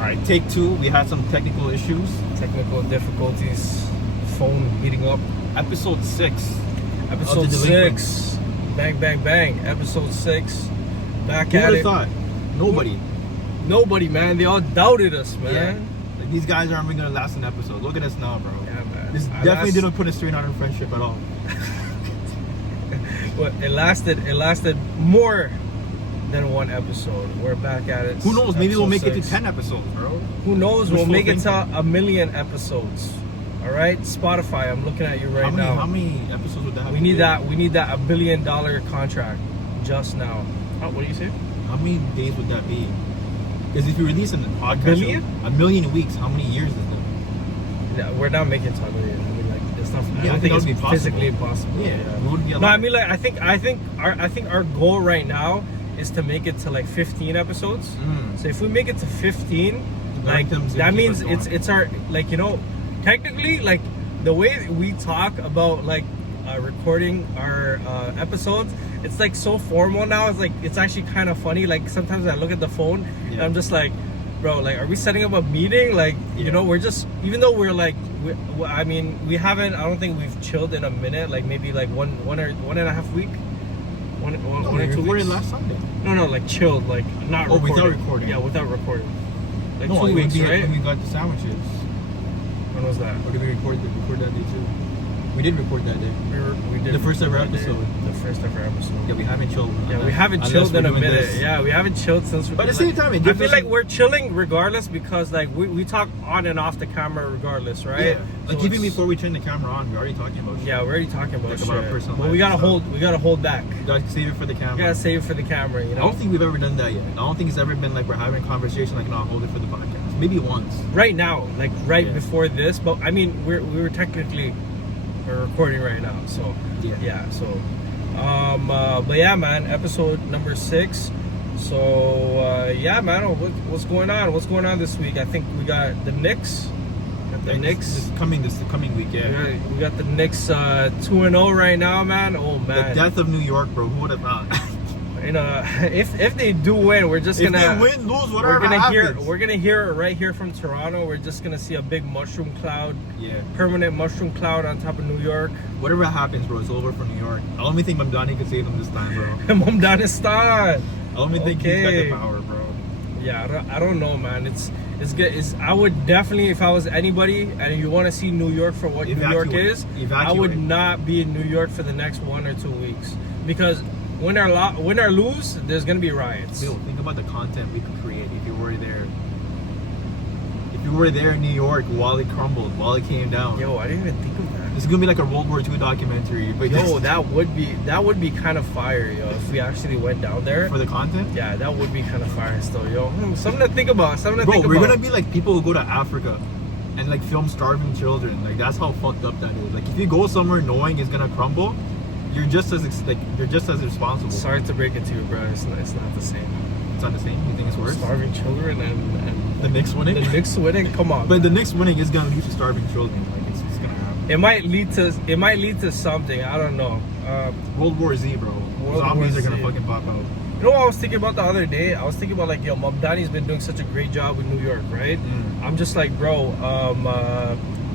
Alright, take two. We had some technical issues. Technical difficulties. Phone heating up. Episode 6. Episode 6. Bang, bang, bang. Episode 6. Back Who at would it. have thought? Nobody. Nobody, man. They all doubted us, man. Yeah. Like, these guys aren't even gonna last an episode. Look at us now, bro. Yeah, man. This definitely didn't put a strain on our friendship at all. But it lasted more than one episode. We're back at it. Who knows? Maybe we'll make Episode it to 6. 10 episodes, bro. Who knows? We'll Wishful make it to thinking. 1 million episodes. All right, Spotify. I'm looking at you right now. How many episodes would that have? We need that. We need that $1 billion contract just now. Oh, what do you say? How many days would that be? Because if you release a podcast, billion? 1 million weeks, how many years is that? Yeah, we're not making it to 1 million. I mean, like, it's not. I Yeah, I don't think think that it's would be possible. physically impossible. We wouldn't be No, allowed. I mean, like, I think our goal right now is to make it to like 15 episodes. So if we make it to 15, like Algorithms that keep means us going. it's our, like, you know, technically, like the way we talk about like recording our episodes, it's like so formal now. It's like it's actually kind of funny. Like sometimes I look at the phone and Yeah. I'm just like, bro, like, are we setting up a meeting? Like, you Yeah. know, we're just, even though we're like, I mean, we haven't, I don't think we've chilled in a minute, like maybe like one and a half week. One No, or we 2 recorded weeks. last Sunday. No, like chilled, like not Oh, recording. without recording. Yeah, without recording. Like No, 2 weeks, right? When we got the sandwiches. When was that? Or did we record that day too? We did record that day. We did The first ever record that day. episode. The first ever episode. Yeah, we haven't chilled. Yeah, we haven't unless chilled we're in a doing minute. this. Yeah, we haven't chilled since. But at the same time, it I gives feel us like a- we're chilling regardless because like we talk on and off the camera regardless, right? Yeah. So Like even it's- before we turn the camera on, we're already talking about shit. Yeah, we're already talking about Like shit. about our personal but life we gotta and stuff. hold. We gotta hold back. You gotta save it for the camera. We gotta save it for the camera. You I know. don't think we've ever done that yet. I don't think it's ever been like we're having a conversation like, no, I'll hold it for the podcast. Maybe once. Right now, like right Yeah. before this, but I mean, we were technically we're recording right now, so Yeah. So, but yeah, man, episode number 6. So yeah, man, what's going on? What's going on this week? I think we got the Knicks. The Knicks. This coming week, yeah. We got the Knicks 2-0 right now, man. Oh The man, death of New York, bro. Who would have thought? you know, if they do win, we're just If gonna they win, lose, we're whatever gonna happens. we're gonna hear it right here from Toronto. We're just gonna see a big mushroom cloud, Yeah. permanent mushroom cloud on top of New York. Whatever happens, bro, it's over for New York. I don't even think Mamdani could save them this time, bro. Mumdanistan. I don't even think he's got Okay. the power, bro. Yeah, I don't know, man. It's good. I would definitely, if I was anybody, and you want to see New York for what New York Evacuate. is, I Evacuate. would not be in New York for the next 1 or 2 weeks because win or lose, there's gonna be riots. Yo, think about the content we could create if you were there. If you were there in New York while it crumbled, while it came down. Yo, I didn't even think of that. This is gonna be like a World War II documentary. But Yo, just that would be kind of fire, yo. If we actually went down there, for the content. yeah, that would be kind of fire still, yo. Something to think about. Something to Bro, think we're about. gonna be like people who go to Africa and like film starving children. Like that's how fucked up that is. Like if you go somewhere knowing it's gonna crumble, you're just as responsible. Sorry to break it to you, bro. It's not the same. It's not the same. You think it's worse? Starving children and The Knicks winning. the Knicks winning. Come on, But the man. Knicks winning is gonna lead to starving children. Like it's gonna happen. It might lead to something. I don't know. World War Z, bro. World Zombies War are gonna Z. fucking pop out. You know what I was thinking about the other day? I was thinking about like, yo, Mamdani's been doing such a great job with New York, right? I'm just like, bro,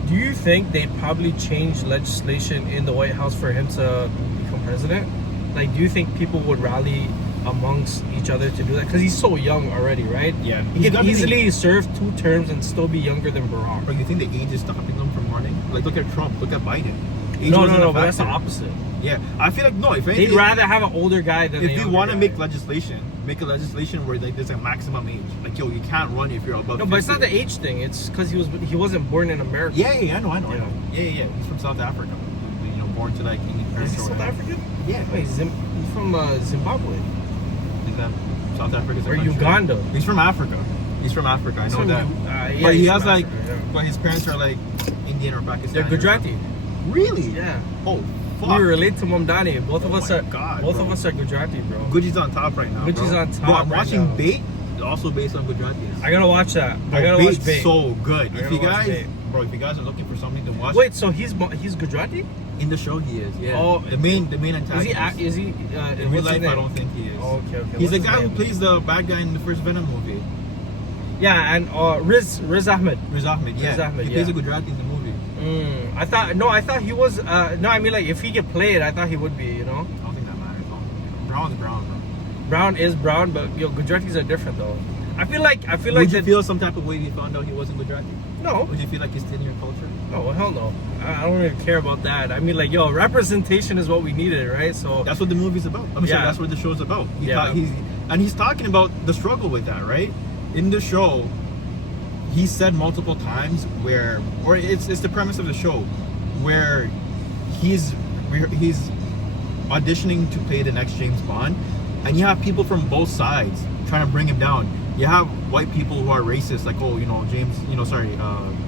do you think they probably changed legislation in the White House for him to become president? Like, do you think people would rally amongst each other to do that? Because he's so young already, right? Yeah. He He's could gotta be- easily serve 2 terms and still be younger than Barack. Bro, you think the age is stopping them from running? Like look at Trump, look at Biden. Age No, wasn't a but that's the factor. opposite. Yeah, I feel like no. If They'd anything, rather have an older guy than a if they younger want to guy. make legislation, make a legislation where like there's a maximum age. Like yo, you can't run if you're above. No, but it's 50. not the age thing. It's because he wasn't born in America. Yeah, I know. Yeah. Yeah. He's from South Africa. You know, born to like Indian Is parents. he or South whatever. African? Yeah. Wait, he's from Zimbabwe. Is that South Africa's a Or country? Uganda. He's from Africa. I know He's from that. yeah, But he he's has from like, Africa, yeah. but his parents are like Indian or Pakistani. They're or Gujarati. something. Really? Yeah. Oh, We fuck. relate to Mamdani. Both of Oh us my are. God, both bro. of us are Gujarati, bro. Gucci's on top right now. Gucci's bro. on top Bro, I'm right watching now. Bait. Also based on Gujaratis. I gotta watch that. I gotta Bait's watch Bait. so good. I If gotta you watch guys, Bait. bro, if you guys are looking for something to watch, Wait, so he's Gujarati? in the show he is. Yeah. Oh, the main Is he? antagonist. Is he? in real what's his life, I name? don't think he is. Oh, okay. He's What's the his guy who name? plays the bad guy in the first Venom movie. Yeah, and Riz Ahmed. Riz Ahmed, yeah. Riz Ahmed, he plays yeah. a Gujarati in the movie. I thought he was. No, I mean like if he could play it, I thought he would be. You know, I don't think that matters. Brown's brown, bro. Brown is brown, but yo, Gujaratis are different though. I feel like Would you feel some type of way if you found out he wasn't Gujarati? no. Would you feel like he's in your culture? Oh hell no. I don't even care about that. I mean like yo, representation is what we needed, right? So That's what the movie's about. I'm sure Yeah. that's what the show's about. Yeah. He's talking about the struggle with that, right? In the show, he said multiple times or it's the premise of the show, where he's auditioning to play the next James Bond, and you have people from both sides trying to bring him down. You have white people who are racist, like, oh,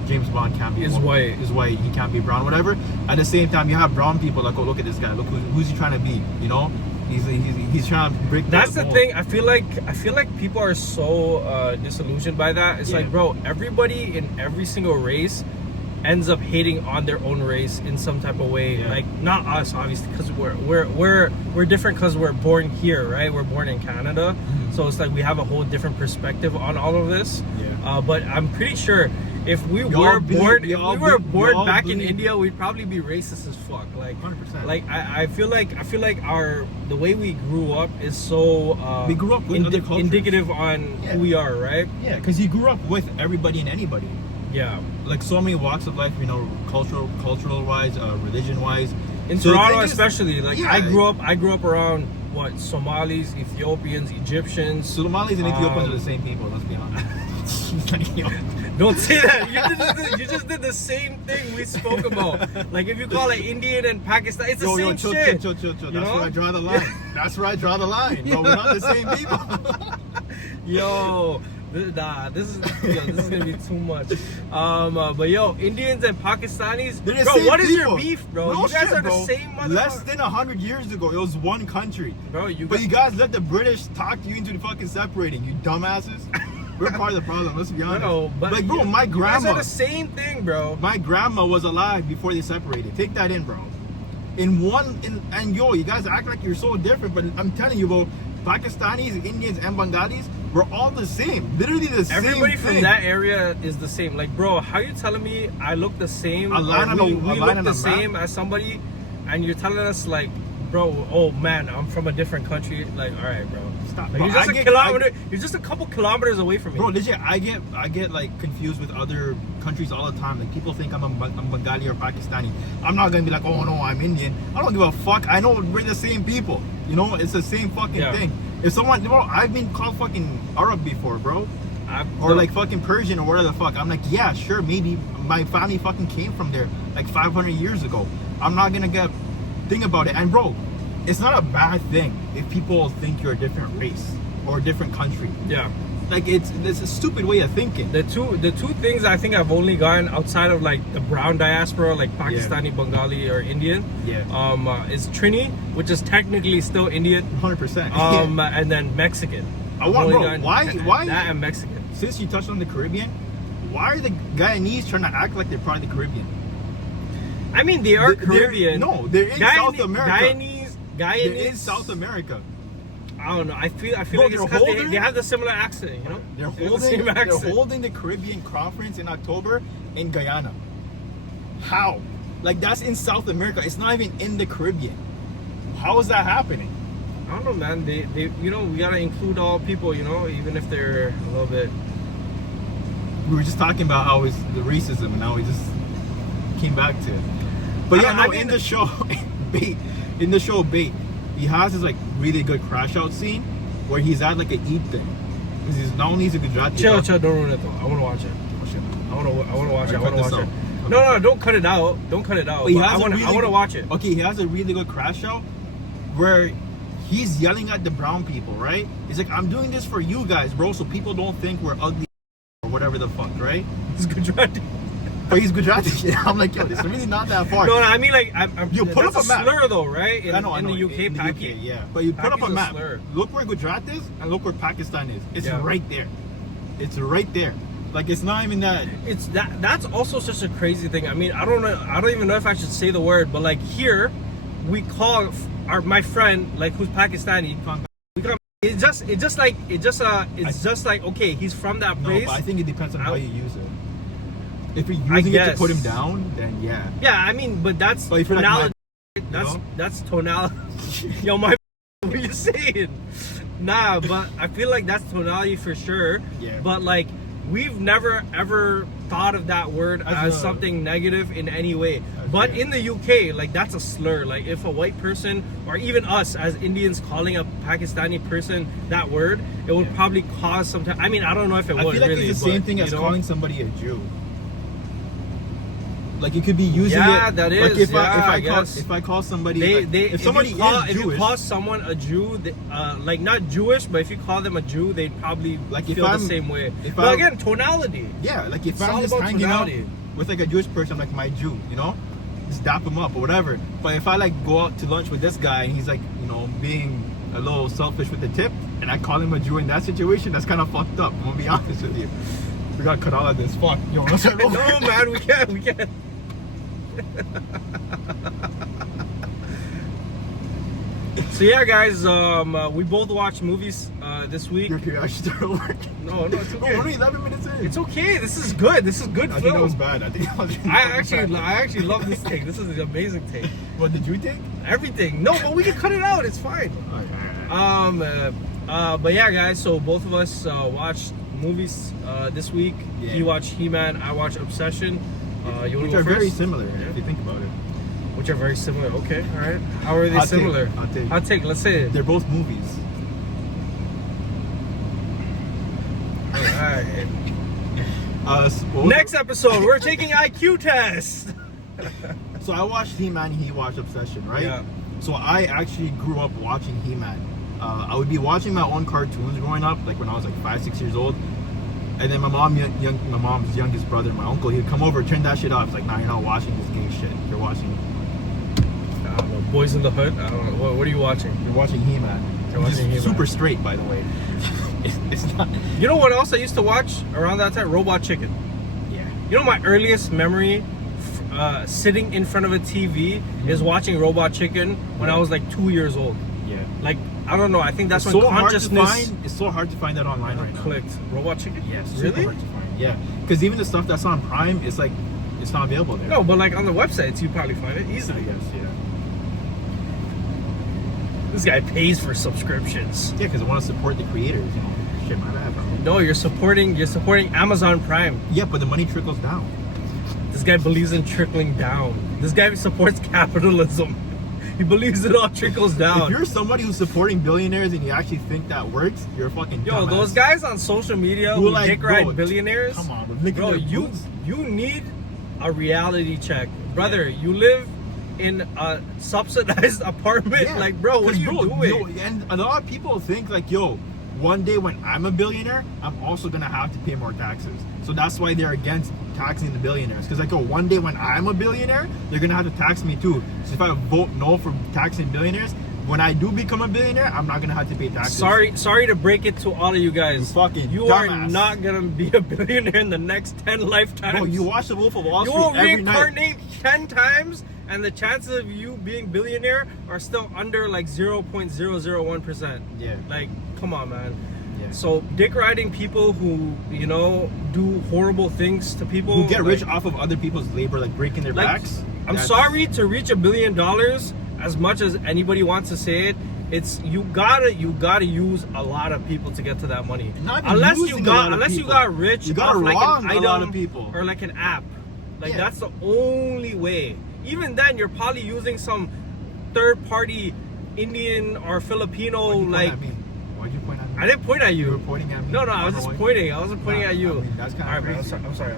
James Bond can't be Is white. is white, he can't be brown, whatever. At the same time, you have brown people like, oh, look at this guy, look who's he trying to be, you know? He's trying to break. that's the mold. thing. I feel like people are so disillusioned by that. It's Yeah. like, bro, everybody in every single race ends up hating on their own race in some type of way. Yeah. Like not us, obviously, because we're different because we're born here, right? We're born in Canada, so it's like we have a whole different perspective on all of this. Yeah. But I'm pretty sure if we Y'all were be- born, if y'all we were be- born y'all back in believe- India, we'd probably be racist as fuck. Like 100%. Like I feel like the way we grew up is so We grew up with other cultures. indicative on Yeah. who we are, right? Yeah, because you grew up with everybody and anybody. Yeah. Like so many walks of life, you know, cultural wise, religion wise. In So the Toronto, thing is- especially, like yeah. I grew up around what Somalis, Ethiopians, Egyptians. Somalis and Ethiopians Um, are the same people. Let's be honest. Don't say that. You just did the same thing we spoke about. Like if you call it Indian and Pakistan, it's the same chill, shit. chill. You That's know? where I draw the line. That's where I draw the line. Bro, we're not the same people. Yo, this is gonna be too much. But yo, Indians and Pakistanis, They're the bro, same what is your people. beef, bro? No You guys shit, are bro. the same motherfucker. Less than 100 years ago, it was one country. Bro, But you guys let the British talk you into the fucking separating, you dumbasses. We're part of the problem, let's be honest. No, but like, bro, you my guys grandma, are the same thing, bro. my grandma was alive before they separated. Take that in, bro. And yo, you guys act like you're so different, but I'm telling you, bro, Pakistanis, Indians, and Bengalis, we're all the same. Literally the same. Everybody thing. from that area is the same. Like, bro, how you telling me I look the same? A line or on we a look line on the a map? same as somebody, and you're telling us like, bro, oh man, I'm from a different country. Like, all right, bro. Stop. Like, Bro, you're just I a get- kilometer. You're just a couple kilometers away from me. Bro, legit, I get like confused with other countries all the time. Like people think I'm Bengali or Pakistani. I'm not gonna be like, oh no, I'm Indian. I don't give a fuck. I know we're the same people. You know, it's the same fucking Yeah. thing. If someone, bro, I've been called fucking Arab before, bro, or No. like fucking Persian or whatever the fuck. I'm like, yeah, sure, maybe my family fucking came from there like 500 years ago. I'm not gonna think about it. And bro, it's not a bad thing if people think you're a different race or a different country. Yeah. Like it's a stupid way of thinking. The two things I think I've only gotten outside of like the brown diaspora, like Pakistani, Bengali, or Indian, is Trini, which is technically still Indian, 100%. and then Mexican. I want, Only bro. gotten Why? that and Mexican? Since you touched on the Caribbean, why are the Guyanese trying to act like they're part of the Caribbean? I mean, they are They're- Caribbean. no, they're in South America. Guyanese. They're in South America. I don't know. I feel Bro, like it's they're because holding- they have the similar accent. You know, They're They have the same accent. holding the Caribbean conference in October in Guyana. How? Like that's in South America. It's not even in the Caribbean. How is that happening? I don't know, man. They we gotta include all people. You know, even if they're a little bit. We were just talking about how it's the racism, and now we just came back to it. But yeah, I no, mean- in the show, Bait, he has this like really good crash out scene where he's at like an eat thing. Because he's not only is a Gujarati. Chill, don't ruin it though. I wanna watch it. Oh, shit. I wanna watch it. I Alright, wanna cut watch this it. out. No, don't cut it out. Don't cut it out. But he But has I a wanna really watch it. Okay, he has a really good crash out where he's yelling at the brown people, right? He's like, I'm doing this for you guys, bro, so people don't think we're ugly or whatever the fuck, right? It's Gujarati. But he's Gujarati. I'm like, yo, it's really not that far. No, I mean like You put that's up a map. slur though, right? In, I know, in the UK, in the Paki. UK, yeah. But you put up Paki's a a map. slur. Look where Gujarat is and look where Pakistan is. It's Yeah. right there. It's right there. Like it's not even that. It's that's also such a crazy thing. I mean, I don't even know if I should say the word, but like here, we call my friend like who's Pakistani. It's just like okay, he's from that No, place. but I think it depends on how you use it. If you're I using it to guess. put him down, then yeah. Yeah, I mean, but that's But if you're like tonality. know? That's tonality. Yo, my what are you saying? Nah, but I feel like that's tonality for sure. Yeah. But like, we've never ever thought of that word as a- something negative in any way. But yeah. in the UK, like that's a slur. Like if a white person or even us as Indians calling a Pakistani person that word, it would probably cause some. I mean, I don't know if it I would feel like really. it's the same but, thing you as know? calling somebody a Jew. Like you could be using Yeah, it. that Like is. I call, guess. if I call somebody, If somebody you call, is if you Jewish, call someone a Jew, like not Jewish, but if you call them a Jew, they'd probably Like, if feel the I'm- same way. if But I'm- again, tonality. yeah, like if It's all I'm just about hanging tonality. out with like a Jewish person, I'm like my Jew, you know, just dap him up or whatever. But if I like go out to lunch with this guy and he's like, you know, being a little selfish with the tip, and I call him a Jew in that situation, that's kind of fucked up. I'm gonna be honest with you. We got cut out of this. Fuck, yo, let's start over. No, man, we can't. So yeah, guys, we both watched movies this week. Your curiosity started working. No, it's No, okay. we're only 11 minutes in. It's okay. This is good. This is good I think that was film. bad. I think that was. I actually love this take. This is an amazing take. What did you take? Everything. No, but we can cut it out. It's fine. But yeah, guys. So both of us watched movies this week. Yeah. He watched He-Man. I watched Obsession. You want Which to are go very first? similar if you think about it. Which are very similar. Okay, all right. How are they Hot take, similar? hot take. Hot take. Let's say it. They're both movies. All right. What was Next episode, we're taking IQ test. So I watched He-Man, he watched Obsession, right? Yeah. So I actually grew up watching He-Man. I would be watching my own cartoons growing up, like when I was like 5-6 years old. And then my mom's youngest brother, my uncle, he'd come over, turn that shit off. It's like, nah, you're not watching this gay shit. You're watching I don't know. Boys in the Hood. I don't know. What are you watching? He-Man. You're watching He's He-Man. super straight, by the way. it's not. You know what else I used to watch around that time? Robot Chicken. Yeah. You know my earliest memory sitting in front of a TV is watching Robot Chicken when I was like 2 years old. Yeah. Like, I don't know. I think that's It's when so hard to consciousness find. It's so hard to find that online right now. clicked. Robot Chicken? Yes. Really? Hard to find. Yeah. Because even the stuff that's on Prime, it's like it's not available there. No, but like on the websites, you probably find it I easily. guess. Yeah. This guy pays for subscriptions. Yeah, because I want to support the creators. You know. Shit, my bad, bro. No, you're supporting Amazon Prime. Yeah, but the money trickles down. This guy believes in trickling down. This guy supports capitalism. He believes it all trickles If down. you're somebody who's supporting billionaires and you actually think that works, you're a fucking Yo, dumbass. those guys on social media Who who like, dick ride bro, billionaires. come on, bro. Look at Bro, their you boots. need a reality check. Brother, you live in a subsidized apartment. Yeah. Like, bro, what are 'Cause, you bro, doing? yo, and a lot of people think like, yo, one day when I'm a billionaire, I'm also gonna have to pay more taxes. So that's why they're against taxing the billionaires. Because like, yo, one day when I'm a billionaire, they're gonna have to tax me too. So if I vote no for taxing billionaires, when I do become a billionaire, I'm not gonna have to pay taxes. Sorry to break it to all of you guys. You fucking You are dumbass. not gonna be a billionaire in the next 10 lifetimes. Bro, you watch The Wolf of Wall You Street will every night. reincarnate 10 times, and the chances of you being billionaire are still under like 0.001%. Yeah. Like, come on, man. Yeah. So, dick riding people who, you know, do horrible things to people. Who get rich like- off of other people's labor, like breaking their like, backs. I'm That's- sorry to reach $1 billion, as much as anybody wants to say it. It's you gotta use a lot of people to get to that money. Not even Unless using you a lot of got people. rich You gotta off like wrong an a item lot of people. or like an app. Like Yeah. that's the only way. Even then, you're probably using some third party Indian or Filipino. Why'd you point Like at me? Why'd you point at me? I didn't point at you. You were pointing at me. No, I was don't just know why. pointing. I wasn't pointing Nah, at you. I mean, that's kinda Alright, man, crazy. I'm sorry.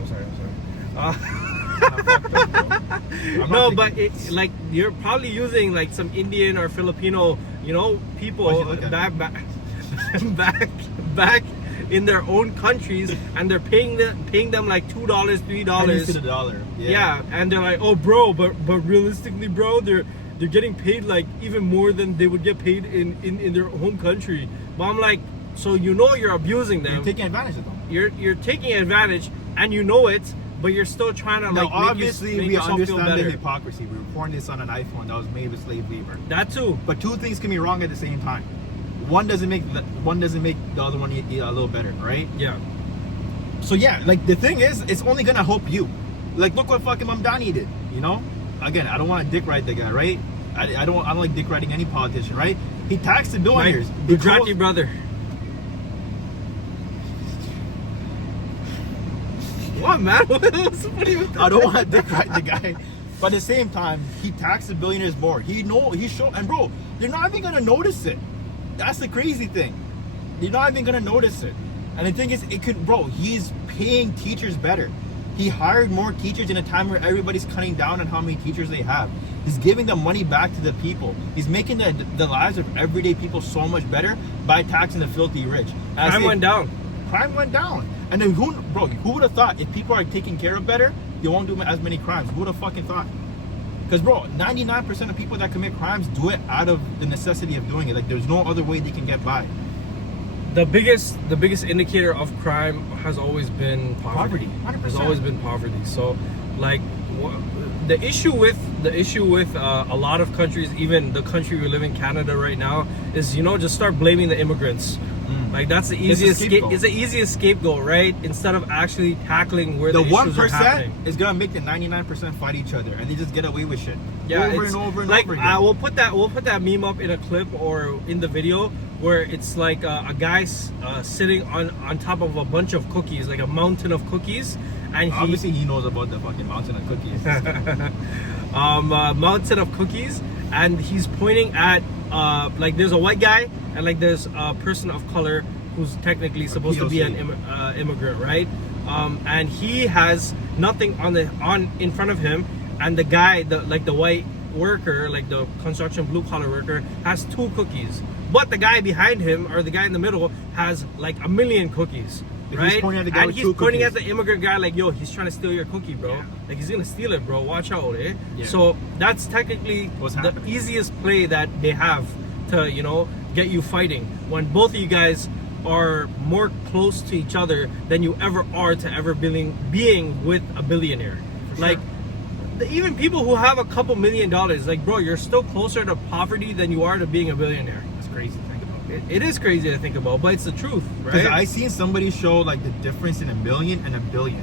Not No, but thinking- it's like you're probably using like some Indian or Filipino, you know, Why'd people you look at back in their own countries, and they're paying them like $2, pennies $3. to the dollar. Yeah, and they're like, oh, bro, but realistically, bro, they're getting paid like even more than they would get paid in their home country. But I'm like, so you know you're abusing them. You're taking advantage of them. You're taking advantage, and you know it, but you're still trying to Now, like obviously, make we yourself feel understand the better. hypocrisy. We were recording this on an iPhone that was made with slave labor. That too. But two things can be wrong at the same time. one doesn't make the other one a little better, right? Yeah. So yeah, like the thing is, it's only gonna help you. Like look what fucking Mamdani did, you know? Again, I don't want to dick ride the guy, right? I don't like dick riding any politician, right? He taxed the billionaires. My Gujarati brother. What, man? What are you? I don't want to dick ride the guy, but at the same time, he taxed the billionaires more. He showed, and bro, they're not even gonna notice it. That's the crazy thing. They're not even gonna notice it. And the thing is, he's paying teachers better. He hired more teachers in a time where everybody's cutting down on how many teachers they have. He's giving the money back to the people. He's making the lives of everyday people so much better by taxing the filthy rich. Crime went down. Crime went down. And then who would have thought if people are taken care of better, you won't do as many crimes? Who would have fucking thought? Because bro, 99% of people that commit crimes do it out of the necessity of doing it. Like there's no other way they can get by. The biggest indicator of crime has always been poverty. 100%. Has always been poverty. So, like, the issue with a lot of countries, even the country we live in, Canada, right now, is just start blaming the immigrants. Like that's the easiest it's the easiest scapegoat, right? Instead of actually tackling where the issues are happening. 1% is gonna make the 99% fight each other, and they just get away with shit. Yeah, over and over and over again. We'll put that meme up in a clip or in the video where it's like a guy sitting on top of a bunch of cookies, like a mountain of cookies, and obviously he knows about the fucking mountain of cookies. Mountain of cookies, and he's pointing at like there's a white guy and like there's a person of color who's technically supposed to be an immigrant, right? And he has nothing in front of him, and the guy, the white worker, like the construction blue collar worker, has 2 cookies, but the guy behind him or the guy in the middle has like 1 million cookies. Right? He's pointing at the guy and with he's 2 pointing cookies. at the immigrant guy like, yo, he's trying to steal your cookie, bro. Yeah. Like he's gonna steal it, bro. Watch out, eh? Yeah. So that's technically What's the happening? easiest play that they have to, get you fighting, when both of you guys are more close to each other than you ever are to ever being with a billionaire. For Like sure. even people who have a couple $1 million, like, bro, you're still closer to poverty than you are to being a billionaire. It's crazy to think about. It is crazy to think about, but it's the truth, Because right? I seen somebody show like the difference in 1 million and 1 billion.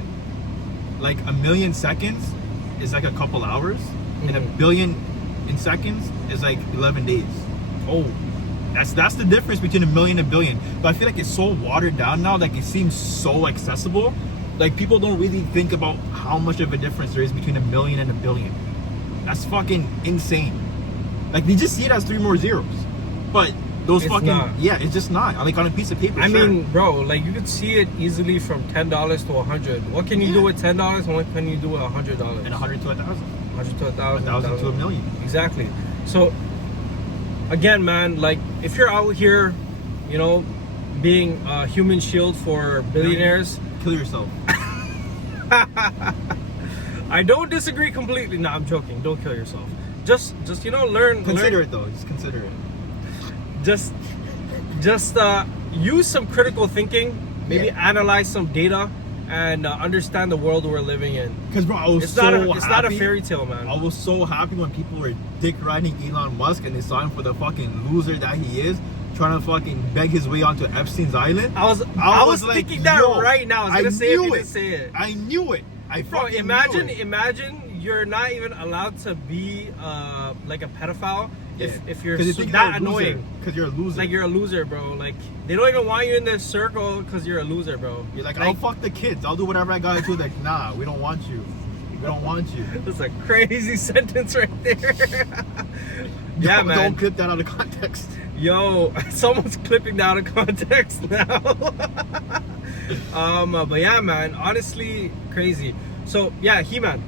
Like 1 million seconds is like a couple hours, and 1 billion in seconds is like 11 days. Oh, That's the difference between 1 million and 1 billion. But I feel like it's so watered down now. Like it seems so accessible. Like people don't really think about how much of a difference there is between 1 million and 1 billion. That's fucking insane. Like they just see it as 3 more zeros, but those It's fucking not. yeah, it's just not. Like on a piece of paper. I sure. mean, bro, like you could see it easily from $10 to $100. What can you do with $10 and what can you do with $100? and 100 to 1,000, 100 to 1,000, 1,000 to 1 million. Exactly. So, again, man, like if you're out here, being a human shield for billionaires, Kill yourself. I don't disagree completely. No, I'm joking. Don't kill yourself. Just learn. Consider it though. Just consider it. Just use some critical thinking. Maybe Yeah. analyze some data and understand the world we're living in. Because bro, I was It's so not happy. it's not a fairy tale, man. I was so happy when people were dick riding Elon Musk and they saw him for the fucking loser that he is, trying to fucking beg his way onto Epstein's island. I was like, thinking that yo, right now. I was gonna say it, knew you didn't say it. I knew it. I Bro, fucking imagine knew it. you're not even allowed to be like a pedophile if you're 'Cause they so think that you're a loser, annoying. 'cause you're a loser. Like you're a loser, bro. Like they don't even want you in their circle because you're a loser, bro. You're like, I'll fuck the kids. I'll do whatever I gotta do. Like, nah, we don't want you. We don't want you. That's a crazy sentence right there. Yeah, Don't- man. Don't clip that out of context. Yo, someone's clipping that out of context now. But yeah, man. Honestly, crazy. So yeah, He-Man.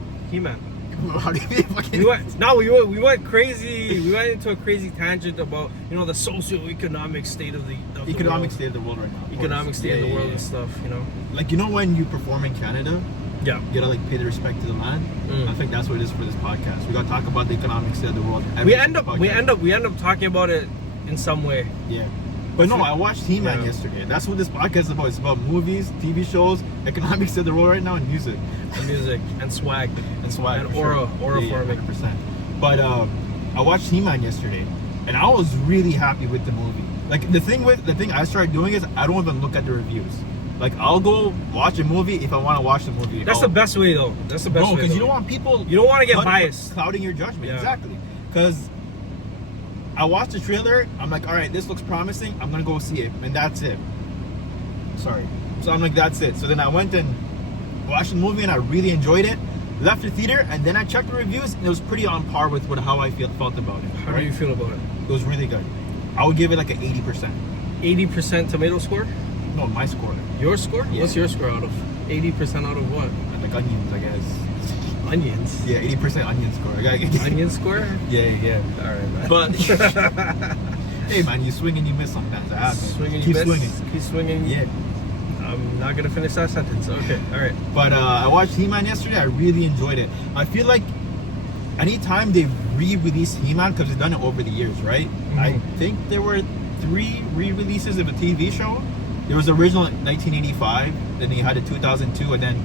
How do you fucking? We went crazy. We went into a crazy tangent about the socio-economic state of the Economic world. state of the world right now. of Economic course. state of the Yeah, world yeah, and stuff. Like when you perform in Canada, Yeah. you gotta like pay the respect to the land. I think that's what it is for this podcast. We gotta talk about the economic state of the world. We end up talking about it in some way. Yeah. But no, I watched He-Man Yeah. yesterday. That's what this podcast is about. It's about movies, TV shows, economic state of the world right now, and music. And music and swag. And swag. And for sure. aura forming. 100%. But I watched He-Man yesterday, and I was really happy with the movie. Like the thing I started doing is I don't even look at the reviews. Like I'll go watch a movie if I want to watch the movie. That's the best way though. That's the best way. Because you though. don't want people. You don't want to get biased. clouding your judgment. Yeah. Exactly. Because I watched the trailer. I'm like, all right, this looks promising. I'm gonna go see it, and that's it. Sorry. So I'm like, that's it. So then I went and watched the movie, and I really enjoyed it. Left the theater, and then I checked the reviews, and it was pretty on par with how I felt about it. How do you feel about it? It was really good. I would give it like an 80%. 80% tomato score? No, my score. Your score? Yeah. What's your score out of? 80% out of what? Like onions, I guess. Onions. Yeah, 80% onion score. I gotta Onion score? Yeah. All right, man. But hey, man, you swing and you miss sometimes. It happens. Swinging, Keep you miss. swinging. Keep swinging. Yeah. I'm not gonna finish that sentence. Okay, all right. But I watched He-Man yesterday. I really enjoyed it. I feel like anytime they re-release He-Man, because they've done it over the years, right? I think there were 3 re-releases of a TV show. There was the original in 1985, then they had the 2002, and then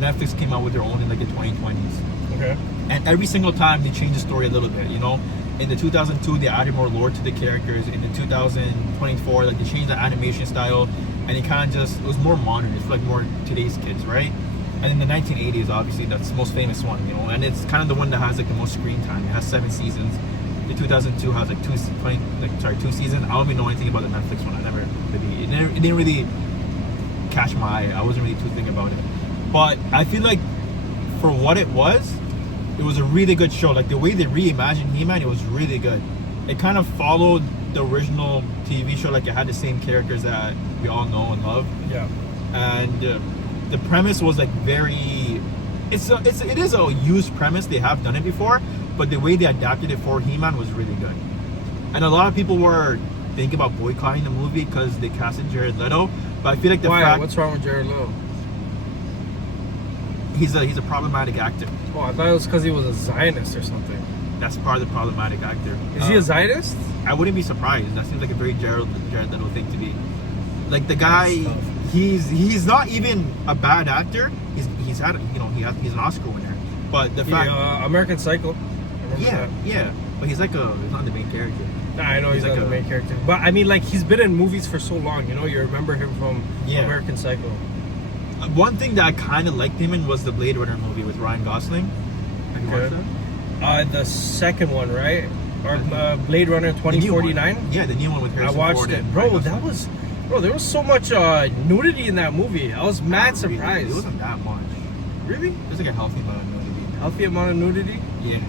Netflix came out with their own in like the 2020s. Okay. And every single time they changed the story a little bit, you know. In the 2002, they added more lore to the characters. In the 2024, like they changed the animation style, and it kind of just it was more modern. It's like more today's kids, right? And in the 1980s, obviously that's the most famous one, you know, and it's kind of the one that has like the most screen time. It has 7 seasons. The 2002 has like 2 seasons. I don't even know anything about the Netflix one. I never really it didn't really catch my eye. I wasn't really too thinking about it. But I feel like for what it was a really good show. Like the way they reimagined He-Man, it was really good. It kind of followed the original TV show, like it had the same characters that we all know and love. Yeah. And the premise was like very. It is a used premise. They have done it before, but the way they adapted it for He-Man was really good. And a lot of people were thinking about boycotting the movie because they casted Jared Leto. But I feel like the Why? fact What's wrong with Jared Leto? he's a problematic actor. Oh, I thought it was because he was a Zionist or something. That's part of the problematic actor. Is he a Zionist? I wouldn't be surprised. That seems like a very Jared Leto thing to be. Like the guy, That's tough. he's not even a bad actor. He's had he's an Oscar winner. But the fact, American Psycho. I remember that. yeah. But he's not the main character. Nah, I know he's He's not like the main character, but I mean, like he's been in movies for so long. You know, you remember him from Yeah. American Psycho. One thing that I kind of liked him in was the Blade Runner movie with Ryan Gosling. Have you watched that? The second one, right? Or Blade Runner The new one. 2049. Yeah, the new one with I Harrison watched Ford it, and bro. Ryan That Gosling. was, bro. There was so much nudity in that movie. I was mad Not really. surprised. It wasn't that much. Really? It was like a healthy amount of nudity. Healthy amount of nudity. Yeah.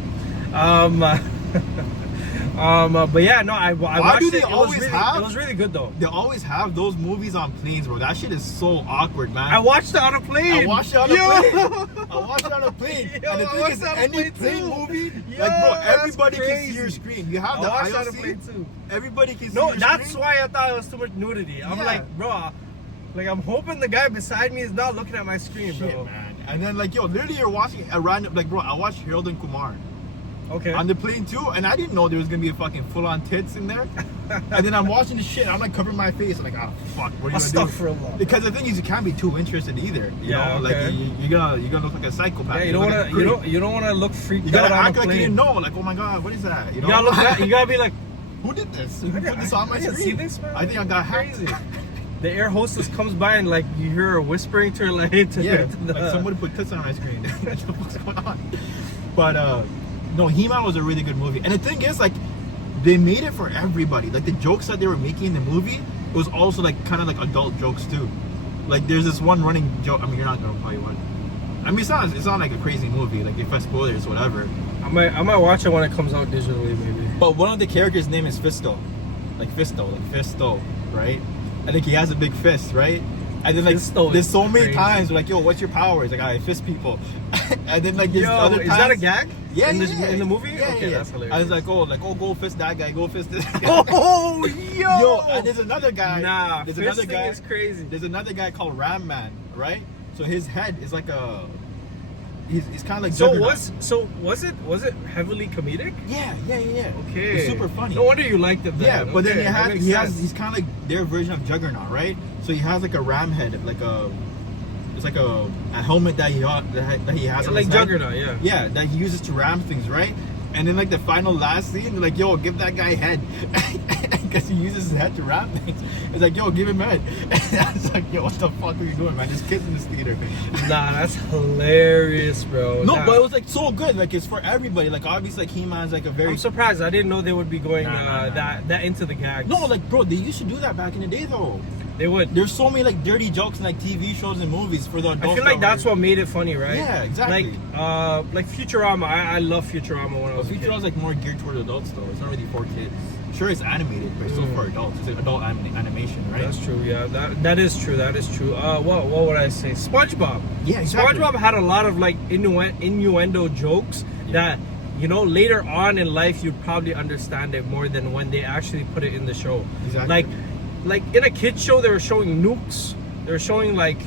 But yeah, no, I watched do they it. always have- It was really good though. They always have those movies on planes, bro. That shit is so awkward, man. I watched it on a plane. I watched it on a Yo! plane. I watched it on a plane. Yo, And the I thing watched is, it on a any plane plane too. movie, Yo, like, bro, that's everybody can see crazy. your screen. You have I the watched it on a ILC. plane too. Everybody can see No, your that's screen. why I thought it was too much nudity. I'm Yeah. like, bro, like I'm hoping the guy beside me is not looking at my screen, Shit, bro. man. And then, like, yo, literally you're watching a random, like, bro, I watched Harold and Kumar Okay. on the plane too, and I didn't know there was gonna be a fucking full-on tits in there. And then I'm watching the shit, I'm like covering my face, I'm like, oh fuck, what are you gonna do? Astaghfirullah. Because the thing is, you can't be too interested either. You Yeah, know, okay. like you're gonna look like a psychopath. Yeah, you You don't look wanna, like a creep. you don't wanna look freaked You gotta out on act a like plane. you didn't know, like, oh my god, what is that? You gotta look back. You gotta be like, Who did this? Who put this on my I didn't screen? see this, man. I think I got hacked. Crazy. The air hostess comes by and like you hear her whispering to her like, to Yeah, to the, like somebody put tits on my screen. What the fuck's going on? But no, He-Man was a really good movie. And the thing is, like, they made it for everybody. Like the jokes that they were making in the movie, it was also like kind of like adult jokes too. Like there's this one running joke. I mean, you're not gonna probably what. I mean, it's not like a crazy movie. Like if I spoilers, whatever. I might watch it when it comes out digitally, maybe. But one of the characters' name is Fisto, like Fisto, right? I think he has a big fist, right? And then like Fisto there's is so many crazy. times we're like, yo, what's your power? He's like, I fist people. And then like there's Yo, other is times, that a gag? Yeah, in, yeah, in the movie? Yeah, Okay, yeah. that's hilarious. I was like, go fist that guy, go fist this guy. oh, yo! Yo, and there's another guy. Nah, there's another fisting guy. is crazy. There's another guy called Ram Man, right? So his head is like a. He's kind of like. Was it heavily comedic? Yeah. Okay. It's super funny. No wonder you liked it then. Yeah, but Okay, that then makes sense. he's kind of like their version of Juggernaut, right? So he has like a ram head, it's like a helmet that he has on like his head. Juggernaut, yeah. Yeah, that he uses to ram things, right? And then like the final last scene, they're like, yo, give that guy head. Because he uses his head to wrap things. It's like, yo, give him head. And I was like, yo, what the fuck are you doing, man? Just kids in this theater. Nah, that's hilarious, bro. No, Nah. but it was like so good. Like it's for everybody. Like obviously, like He-Man's like a very. I'm surprised. I didn't know they would be going Nah. that into the gags. No, like bro, they used to do that back in the day though. they would. There's so many like dirty jokes in like TV shows and movies for the adults. I feel like that's what made it funny, right? Yeah, exactly. Like Futurama. I love Futurama when I was a kid. Futurama's like more geared toward adults though. It's not really for kids. Sure, it's animated, but it's still for adults. It's like adult animation, right? That's true. Yeah, that is true. That is true. What would I say? SpongeBob. Yeah, exactly. SpongeBob had a lot of like innuendo jokes that, you know, later on in life you'd probably understand it more than when they actually put it in the show. Exactly. Like in a kids show they were showing nukes. They were showing like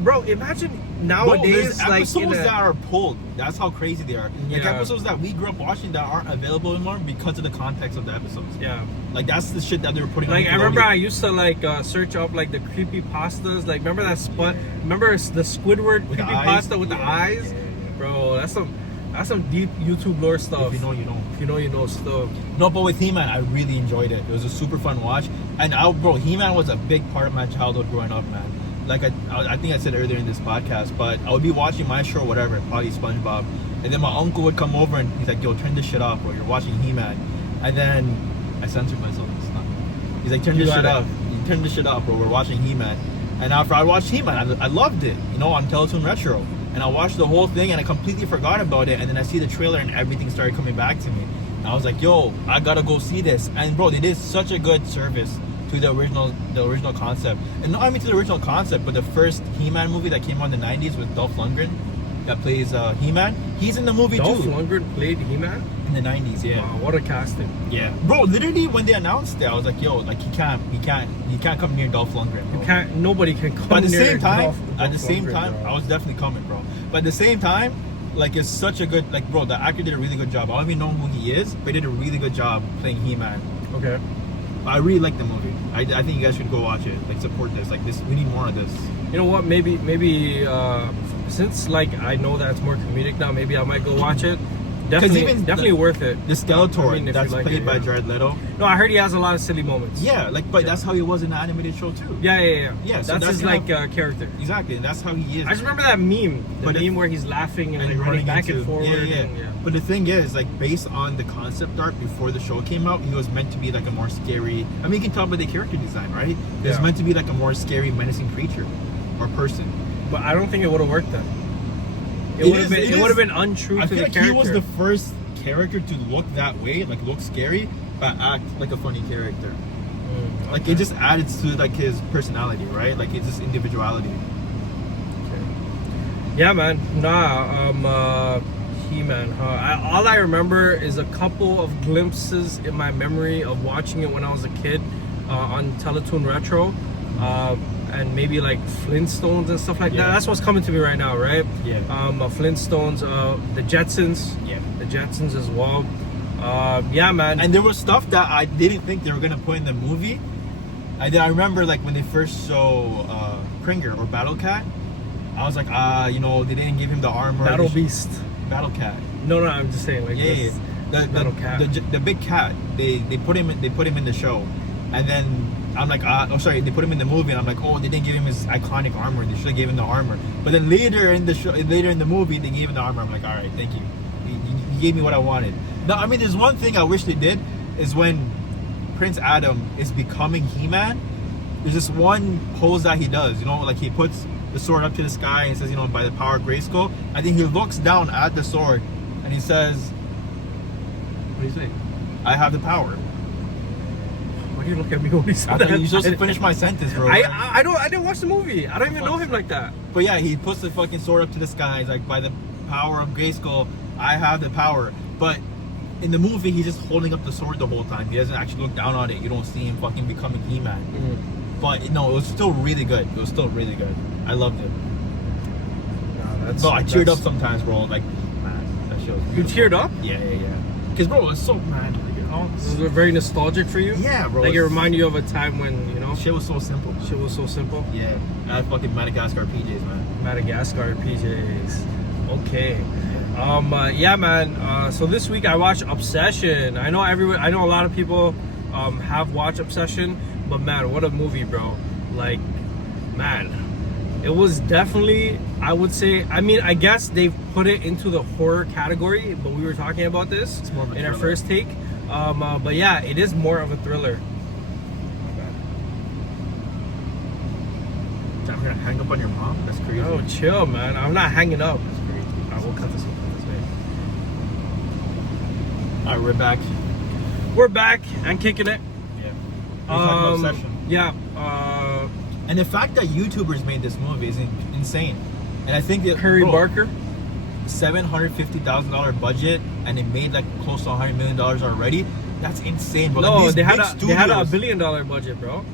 bro, imagine nowadays there's like episodes that are pulled. That's how crazy they are. Like Yeah. episodes that we grew up watching that aren't available anymore because of the context of the episodes. yeah. Like that's the shit that they were putting. Like on I remember I Nickelodeon. used to like search up like the creepy pastas. Like remember that spot? Remember the Squidward With the creepy eyes? pasta with the Yeah, eyes? yeah, yeah. Bro, that's some deep YouTube lore stuff. If you know, you know. If you know, you know stuff. No, but with He-Man, I really enjoyed it. It was a super fun watch. And bro, He-Man was a big part of my childhood growing up, man. Like I think I said earlier in this podcast, but I would be watching my show, whatever, probably SpongeBob, and then my uncle would come over and he's like, "Yo, turn this shit off, bro. You're watching He-Man." And then I censored myself. It's not. He's like, "Turn You this shit got off. You turn this shit off, bro. We're watching He-Man." And after I watched He-Man, I loved it, you know, on Teletoon Retro. And I watched the whole thing and I completely forgot about it. And then I see the trailer and everything started coming back to me. And I was like, yo, I gotta go see this. And bro, they did such a good service to the original concept. And not only to the original concept, but the first He-Man movie that came out in the 90s with Dolph Lundgren that plays He-Man. He's in the movie Dolph too. Lundgren played He-Man. In the 90s, yeah. Wow, what a casting! Yeah. Bro, literally when they announced it, I was like, yo, like he can't come near Dolph Lundgren. Bro. Nobody can come But at the near same time, Dolph Lundgren, I bro. was definitely coming, bro. But at the same time, like it's such a good, like, bro, the actor did a really good job. I don't even know who he is, but he did a really good job playing He-Man. Okay. I really like the movie. I think you guys should go watch it. Like support this. Like this, we need more of this. You know what? Maybe since like I know that it's more comedic now, maybe I might go watch it. Definitely worth it. The Skeletor I mean, if that's you like played it, by yeah. Jared Leto. No, I heard he has a lot of silly moments. Yeah, like, but that's how he was in the animated show too. Yeah. Yeah, so That's his that's like character. Exactly, and that's how he is. I just remember that meme, But meme where he's laughing and like running back and forward. Yeah. And, But the thing is, like, based on the concept art before the show came out, he was meant to be like a more scary. I mean, you can tell by the character design, right? He was Yeah. meant to be like a more scary, menacing creature or person. But I don't think it would have worked then. It It would have been untrue I to feel the like character. he was the first character to look that way, like look scary, but act like a funny character. Like it just added to like his personality, right? Like it's just individuality. Yeah, man. He-Man. All I remember is a couple of glimpses in my memory of watching it when I was a kid on Teletoon Retro, and maybe like Flintstones and stuff like that. Yeah. That's what's coming to me right now, right? Yeah. Flintstones, the Jetsons. Yeah. The Jetsons as well. Yeah, man. And there was stuff that I didn't think they were gonna put in the movie. I remember like when they first show Kringer or Battle Cat, I was like, you know, they didn't give him the armor. Battle Beast. Battle Cat. No, I'm just saying like Yeah, this. the Cat. the big cat. They put him in the show, and then I'm like, they put him in the movie, and I'm like, oh, they didn't give him his iconic armor. They should have given him the armor. But then later in the movie, they gave him the armor. I'm like, all right, thank you. You gave me what I wanted. No, I mean, there's one thing I wish they did is when Prince Adam is becoming He-Man. There's this one pose that he does, you know, like he puts the sword up to the sky and says, you know, by the power of Grayskull. I think he looks down at the sword and he says, what do you say? I have the power. Why do you look at me when you said I that? thought you supposed to finish my sentence, bro. I didn't watch the movie. I don't even know him like that. But yeah, he puts the fucking sword up to the sky. He's like, by the power of Grayskull, I have the power. But in the movie, he's just holding up the sword the whole time. He doesn't actually look down on it. You don't see him fucking becoming He-Man. But no, it was still really good. It was still really good. I loved it. So I teared up sometimes, bro. Like, man, that show. You teared up? Yeah. Because, bro, it's so mad. You know? This is very nostalgic for you? Yeah, bro. Like it reminded you of a time when, you know, Shit was so simple. shit was so simple. Yeah. I had fucking Madagascar PJs, man. Madagascar PJs. Okay. Yeah, man. So this week I watched Obsession. I know a lot of people have watched Obsession, but man, what a movie, bro! Like, man, it was definitely, I would say. I mean, I guess they've put it into the horror category, but we were talking about this It's more of a in our thriller. first take. But yeah, it is more of a thriller. I'm gonna hang up on your mom. That's crazy. Oh, chill, man. I'm not hanging up. That's crazy. I will cut this way. All right, we're back. We're back and kicking it. Yeah. We're talking about Obsession. Yeah. And the fact that YouTubers made this movie is insane. And I think that Curry bro, Barker. $750,000 budget, and it made like close to $100 million already. That's insane, bro. No, Like, these they had big a $1 studios- billion budget, bro.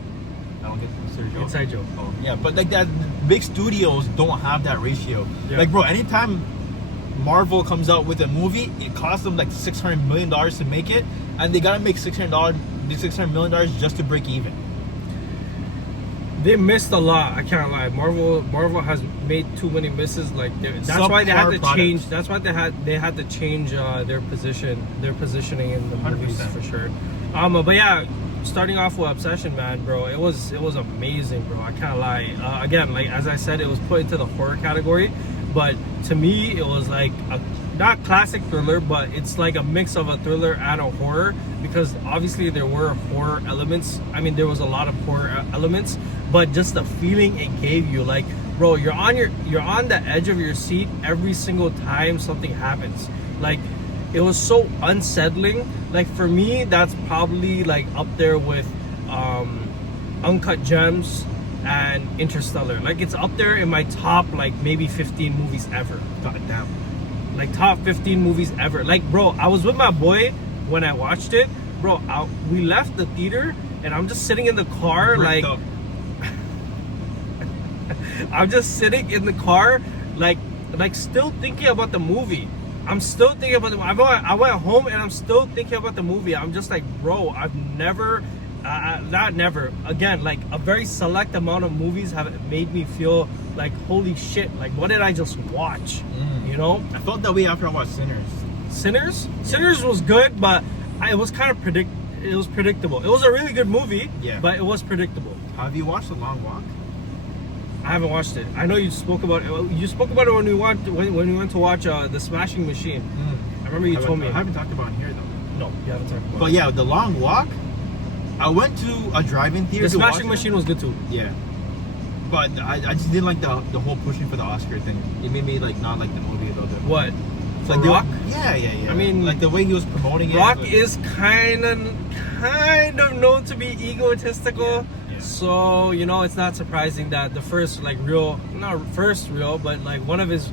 I don't get Sergio. Inside joke. Oh, yeah, but like that, big studios don't have that ratio. Yeah. Like, bro, anytime Marvel comes out with a movie, it costs them like $600 million to make it, and they gotta make $600 million just to break even. They missed a lot. I can't lie. Marvel has made too many misses. Like that's why they had to Subpar change. products. That's why they had to change their positioning in the movies 100%. for sure. But yeah, starting off with Obsession, man, bro, it was amazing, bro. I can't lie. Again, like as I said, it was put into the horror category, but to me, it was like a not classic thriller, but it's like a mix of a thriller and a horror, because obviously there were horror elements. I mean, there was a lot of horror elements, but just the feeling it gave you, like, bro, you're on the edge of your seat every single time something happens. Like, it was so unsettling. Like, for me, that's probably like up there with Uncut Gems and Interstellar. Like, it's up there in my top like maybe 15 movies ever. God damn. Like, top 15 movies ever. Like, bro, I was with my boy when I watched it. Bro, we left the theater and I'm just sitting in the car, like, Bricked up. I'm just sitting in the car, like still thinking about the movie. I'm still thinking about the. I went home and I'm still thinking about the movie. I'm just like, bro, I've never, not never. Again, like a very select amount of movies have made me feel like, holy shit, like what did I just watch? You know, I felt that way after I watched Sinners. Sinners was good, but it was kind of It was predictable. It was a really good movie, Yeah. but it was predictable. Have you watched The Long Walk? I haven't watched it. I know you spoke about it. You spoke about it when we went to watch The Smashing Machine. I remember you told me. I haven't talked about it here though. No, you haven't talked about But it. yeah, The Long Walk. I went to a drive-in theater. The to watch Smashing it. Machine was good too. Yeah. But I just didn't like the whole pushing for the Oscar thing. It made me like not like the movie a little bit. What? It's For like Rock? Yeah. I mean, like the way he was promoting it. Rock was- is kind of known to be egotistical. Yeah. So, you know, it's not surprising that the first like not first real, but like one of his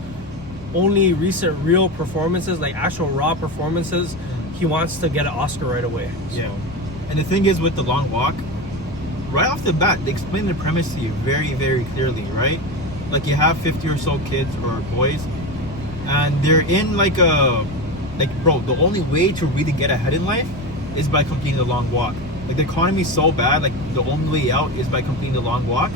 only recent real performances, like actual raw performances, he wants to get an Oscar right away. So. Yeah. And the thing is with The Long Walk, right off the bat, they explain the premise to you very, very clearly, right? Like you have 50 or so kids or boys, and they're in like bro, the only way to really get ahead in life is by completing the long walk. Like the economy's so bad, like the only way out is by completing the long walk.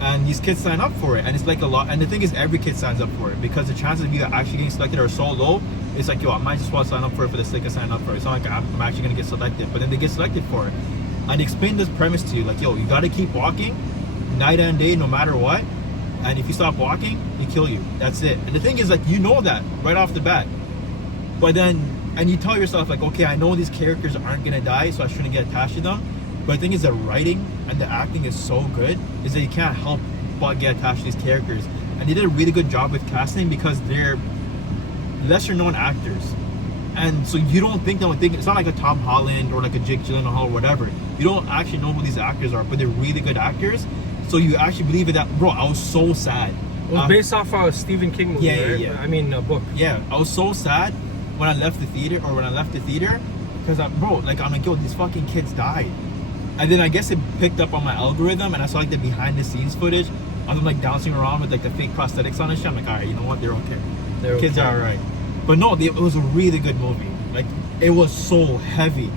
And these kids sign up for it, and it's like a lot. And the thing is, every kid signs up for it because the chances of you actually getting selected are so low. It's like, yo, I might just want to sign up for it for the sake of signing up for it. It's not like I'm actually gonna get selected, but then they get selected for it. And they explain this premise to you, like, yo, you gotta keep walking, night and day, no matter what. And if you stop walking, they kill you. That's it. And the thing is, like, you know that right off the bat. But then, and you tell yourself, like, okay, I know these characters aren't gonna die, so I shouldn't get attached to them. But the thing is, the writing and the acting is so good, is that you can't help but get attached to these characters. And they did a really good job with casting because they're lesser known actors. And so you don't think it's not like a Tom Holland or like a Jake Gyllenhaal or whatever. You don't actually know who these actors are, but they're really good actors. So you actually believe it. That, bro, I was so sad. It was based off a Stephen King movie, Yeah, right? yeah. I mean, a book. Yeah, I was so sad when I left the theater, because I'm like, yo, these fucking kids died. And then I guess it picked up on my algorithm, and I saw like the behind the scenes footage of them like dancing around with like the fake prosthetics on and shit. I'm like, all right, you know what? They're okay. They're Kids okay. are alright. But no, it was a really good movie. Like, it was so heavy.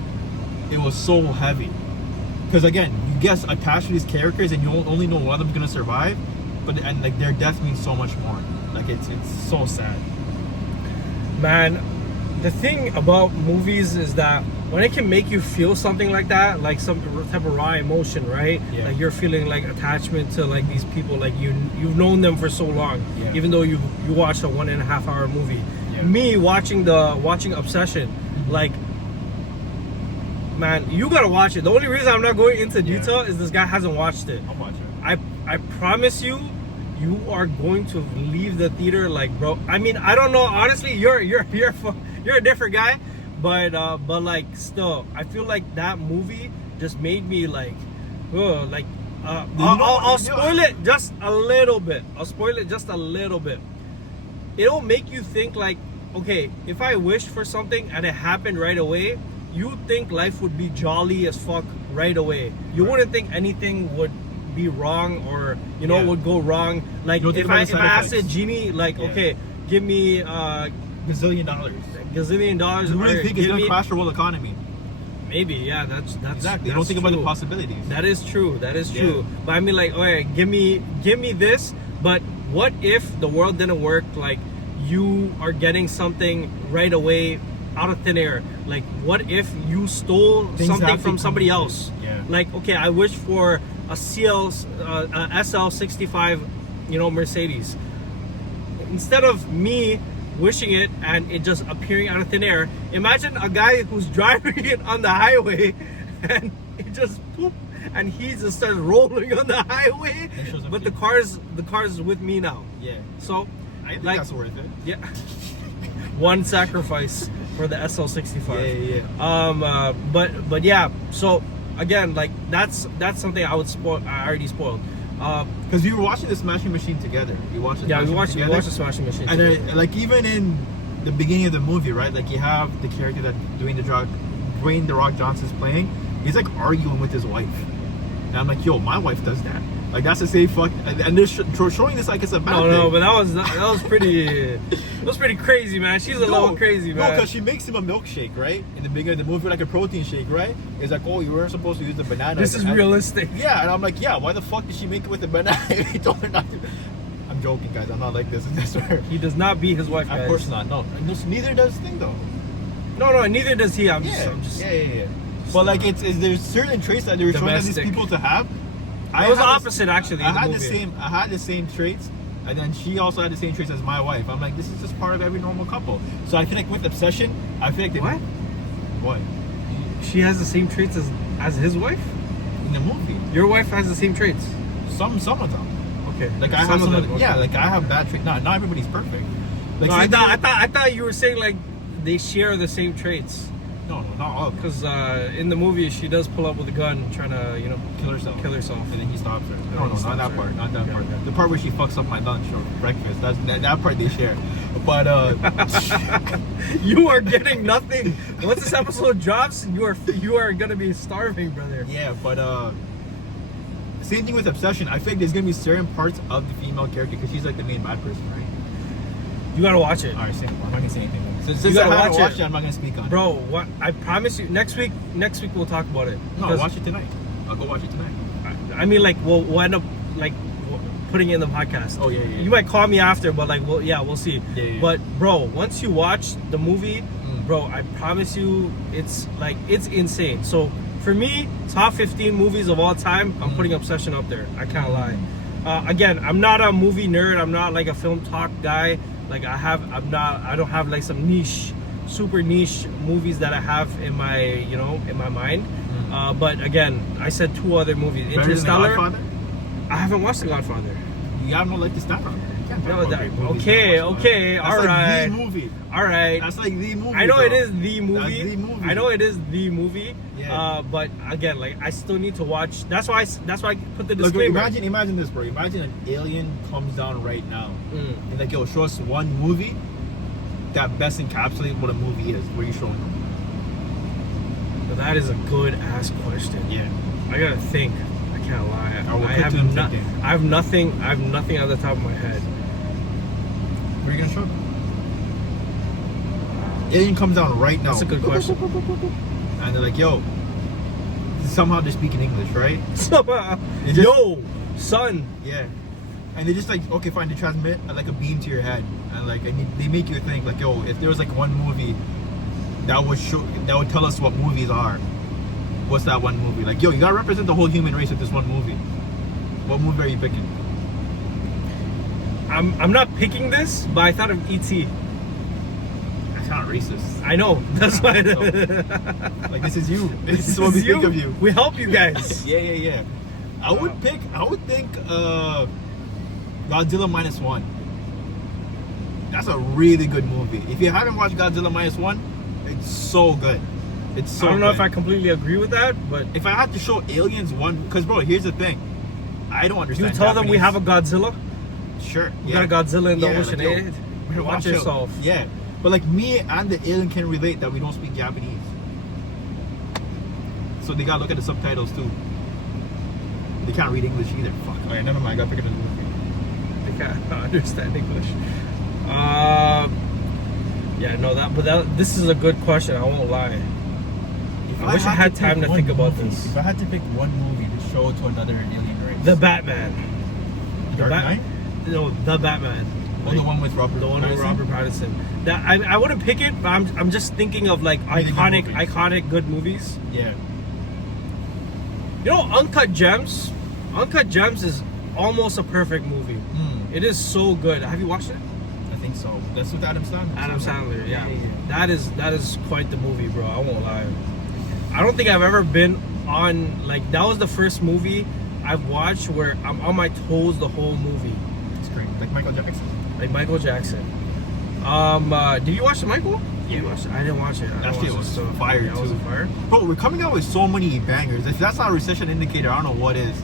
Because again, you get attached to these characters and you only know one of them's gonna survive. but and like their death means so much more. Like it's so sad. Man, the thing about movies is that when it can make you feel something like that, like some type of raw emotion, right? Yeah. Like you're feeling like attachment to like these people, like you've known them for so long, Yeah. even though you watched a 1.5 hour movie. Yeah. Me watching Obsession, like, man, you gotta watch it. The only reason I'm not going into Yeah. detail is this guy hasn't watched it. I'll watch it. I promise you, you are going to leave the theater like, bro. I mean, I don't know. Honestly, you're a different guy, but like still, I feel like that movie just made me like, like. I'll spoil it just a little bit. I'll spoil it just a little bit. It'll make you think like, okay, if I wished for something and it happened right away, you think life would be jolly as fuck right away. You Right. wouldn't think anything would be wrong or Yeah. would go wrong. Like You don't think if about I the side asked a effects. genie, like, Yeah. okay, give me Gazillion dollars. gazillion dollars. You really or think it's give gonna me- crash the world economy? Maybe, yeah, that's Exactly. You don't that's think about the true. possibilities. That is true. That is Yeah. true. But I mean, like, all right, give me this. But what if the world didn't work? Like, you are getting something right away out of thin air. Like, what if you stole Things something have to from come somebody to you. else? Yeah. Like, okay, I wish for a SL65, Mercedes. Instead of me wishing it and it just appearing out of thin air, imagine a guy who's driving it on the highway and it just poop and he just starts rolling on the highway. And shows up But to the car's with me now. Yeah. So I think like, that's worth it. yeah. One sacrifice for the SL65. Yeah. But yeah, so again, like that's something I would spoil. I already spoiled. Because we were watching the Smashing Machine together. You watched the Yeah, we Smashing watched together? the Smashing Machine. And together. then, like even in the beginning of the movie, right? Like you have the character that Dwayne the Rock Johnson's playing. He's like arguing with his wife, and I'm like, yo, my wife does that. Like that's the same fuck. And they're showing this like it's a bad thing. No, but that was pretty crazy, man. She's a little crazy, No, man. because she makes him a milkshake, right? In the beginning of the movie, like a protein shake, right? It's like, oh, you weren't supposed to use the banana. This is And- realistic. Yeah, and I'm like, yeah, why the fuck did she make it with the banana if he told her not to? I'm joking, guys. I'm not like this. I swear. He does not beat his wife, guys. Of course not. No, neither does Thing though. No, neither does he. I'm Yeah, just yeah. But like, it's there's certain traits that they were showing these Domestic. people to have. It was the had opposite, actually, I in the had movie. I had the same traits, and then she also had the same traits as my wife. I'm like, this is just part of every normal couple. So I connect with Obsession. I feel like they, What? What? She has the same traits as his wife. In the movie, Your wife has the same traits. some of them. Okay. Like I have some of them. Yeah, like I have bad traits. Not everybody's perfect. Like No, I see, thought you were saying like they share the same traits. no, not all of them. Because in the movie, she does pull up with a gun, trying to, Kill herself. kill herself. And then he stops her. then No, he not stops that her. part. Not that Okay, part. okay. The part where she fucks up my lunch or breakfast. That part they share. But You are getting nothing. Once this episode drops, you are gonna be starving, brother. yeah, but same thing with Obsession. I feel like there's gonna be certain parts of the female character because she's like the main bad person, right? You gotta watch it, All right, same. I'm not gonna say anything. Since You I gotta haven't watch watched it. it, I'm not gonna speak on it. bro. What I promise you, next week we'll talk about it. No, Because- watch it tonight. I'll go watch it tonight. I mean, like we'll end up like putting it in the podcast. Oh, yeah. You might call me after, but like, we'll see. Yeah. But bro, once you watch the movie, Mm. bro, I promise you, it's insane. So for me, top 15 movies of all time, I'm putting Obsession up there. I can't lie. Again, I'm not a movie nerd. I'm not like a film talk guy. Like I don't have like some super niche movies that I have in my in my mind. But again, I said two other movies. Better than The Interstellar. Godfather? I haven't watched The Godfather. You gotta know like the stuff on it. You can't talk No, about that- great movies okay, and watch okay, that. That's alright. like the movie. All right. That's like the movie. I know bro. it is the movie. That's the movie. I know it is the movie. Yeah. But again, like I still need to watch. That's why I put the Look, disclaimer. imagine this, bro. Imagine an alien comes down right now. Mm. And like, yo, show us one movie that best encapsulates what a movie is. What are you showing them? But that is a good ass question. Yeah. I gotta think. I can't lie. I will I put have them not. thinking. I have nothing. I have nothing at the top of my head. What are you gonna show them? Alien comes down right now. That's a good question. And they're like, yo, somehow they're speaking English, right? So, It just- yo, son. Yeah. and they just like, okay, fine, they transmit like a beam to your head, and like they make you think like, yo, if there was like one movie that would tell us what movies are, what's that one movie? Like, yo, you gotta represent the whole human race with this one movie. What movie are you picking? I'm not picking this, but I thought of E.T. That's not racist. I know. That's why. Like, this is you. This is what we think of you. We help you guys. Yeah. I would think Godzilla Minus One. That's a really good movie. If you haven't watched Godzilla Minus One, it's so good. It's so I don't know good. if I completely agree with that, but If I had to show aliens one, because bro, here's the thing. I don't you understand. tell them we have a Japanese. Godzilla. Sure. We got a Godzilla in the ocean, like, eh? yo, Watch out. yourself. Yeah. But like me and the alien can relate that we don't speak Japanese. So they gotta look at the subtitles too. They can't read English either. Fuck. Alright, never mind. I gotta pick another movie. They can't understand English. Yeah, no, this is a good question. I won't lie. If I wish I had to time pick to one think about movie- this. If I had to pick one movie to show to another alien race, The Batman. Dark Knight? No, The Batman. Oh, the one with Robert. The one with Pattinson? Robert Pattinson. That I wouldn't pick it, but I'm just thinking of like Really good movies. iconic good movies. Yeah. You know, Uncut Gems. Uncut Gems is almost a perfect movie. It is so good. Have you watched it? I think so. That's with Adam Sandler. Adam Sandler, yeah. That is quite the movie, bro. I won't lie. I don't think I've ever been on like that was the first movie I've watched where I'm on my toes the whole movie. It's great. Like Michael Jackson. Like Michael Jackson. Did you watch it, Michael? You watched it? I didn't watch it. That shit was fire, yeah, was too. it fire? Bro, we're coming out with so many bangers. If that's not a recession indicator, I don't know what is.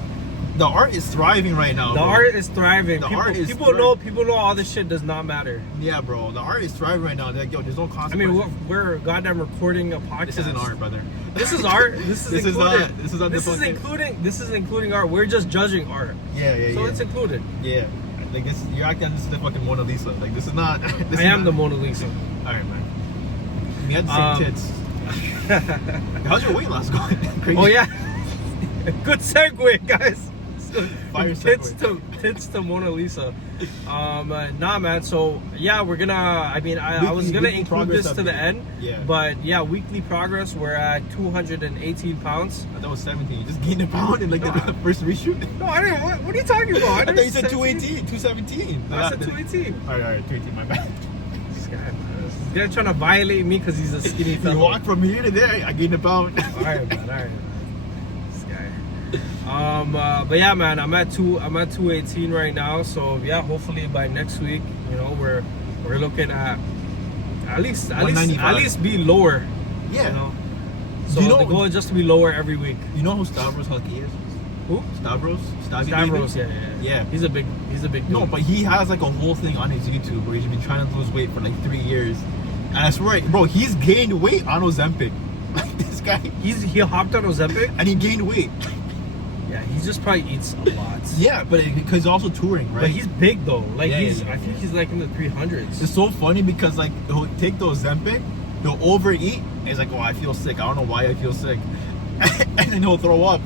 The art is thriving right now. The bro. art is thriving. The people, art is people thriving. know all this shit does not matter. Yeah, bro. The art is thriving right now. They're like, yo, there's no I consequence. mean, we're goddamn recording a podcast. This isn't art, brother. This is art. This is This is included. not- this is not the fucking- This is including art. We're just judging art. Yeah. So it's included. Yeah. Like this, you're acting this is the fucking Mona Lisa. Like this is not. This I is am the not, Mona Lisa. All right, man. We had the same tits. How's your weight loss going? Crazy. Oh yeah. Good segue, guys. Fire Tits to Mona Lisa. Nah, man. So yeah, we're gonna. I mean, I was gonna weekly include progress this to the update. end. Yeah. But yeah, weekly progress. We're at 218 pounds. I thought it was 17. You just gained a pound in like the first reshoot. No, I didn't. What are you talking about? I thought you said 218, 217. I said 218. All right, 218. My bad. This guy, man. This guy trying to violate me because he's a skinny You fellow. walked from here to there. I gained a pound. Alright, man. Alright. This guy. But yeah, man. I'm at 218 right now. So yeah, hopefully by next week, you know, we're looking at least 195. be lower. Yeah. You know. So You know- the goal is just to be lower every week. You know who Stavros Halki is? Who? Stavros? Stavros. Yeah. Yeah. He's a big dude. No, but he has like a whole thing on his YouTube where he's been trying to lose weight for like 3 years. And I swear, bro, he's gained weight on Ozempic. Like this guy. he hopped on Ozempic. And he gained weight. Yeah, he just probably eats a lot. Yeah, but because he's also touring, right? But he's big though. Like Yeah, he's, yeah, I think he's like in the 300s. It's so funny because like he'll take the Ozempic, he'll overeat, and he's like, "Oh, I feel sick. I don't know why I feel sick," and then he'll throw up.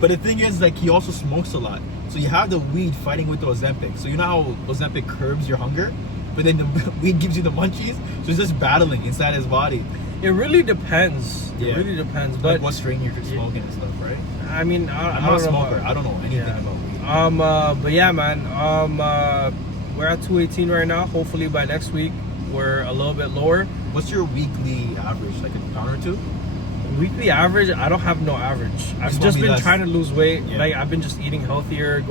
But the thing is, like, he also smokes a lot, so you have the weed fighting with the Ozempic. So you know how Ozempic curbs your hunger, but then the weed gives you the munchies. So it's just battling inside his body. It really depends. Yeah. It really depends. Like But what strain you're smoking and stuff, right? I mean, I'm I not a don't know smoker. about- I don't know anything Yeah. about weed. But yeah, man. We're at 218 right now. Hopefully by next week we're a little bit lower. What's your weekly average? Like a pound or two? Weekly average, I don't have no average. I've Just just wanna be been less. trying to lose weight. Yeah. Like I've been just eating healthier.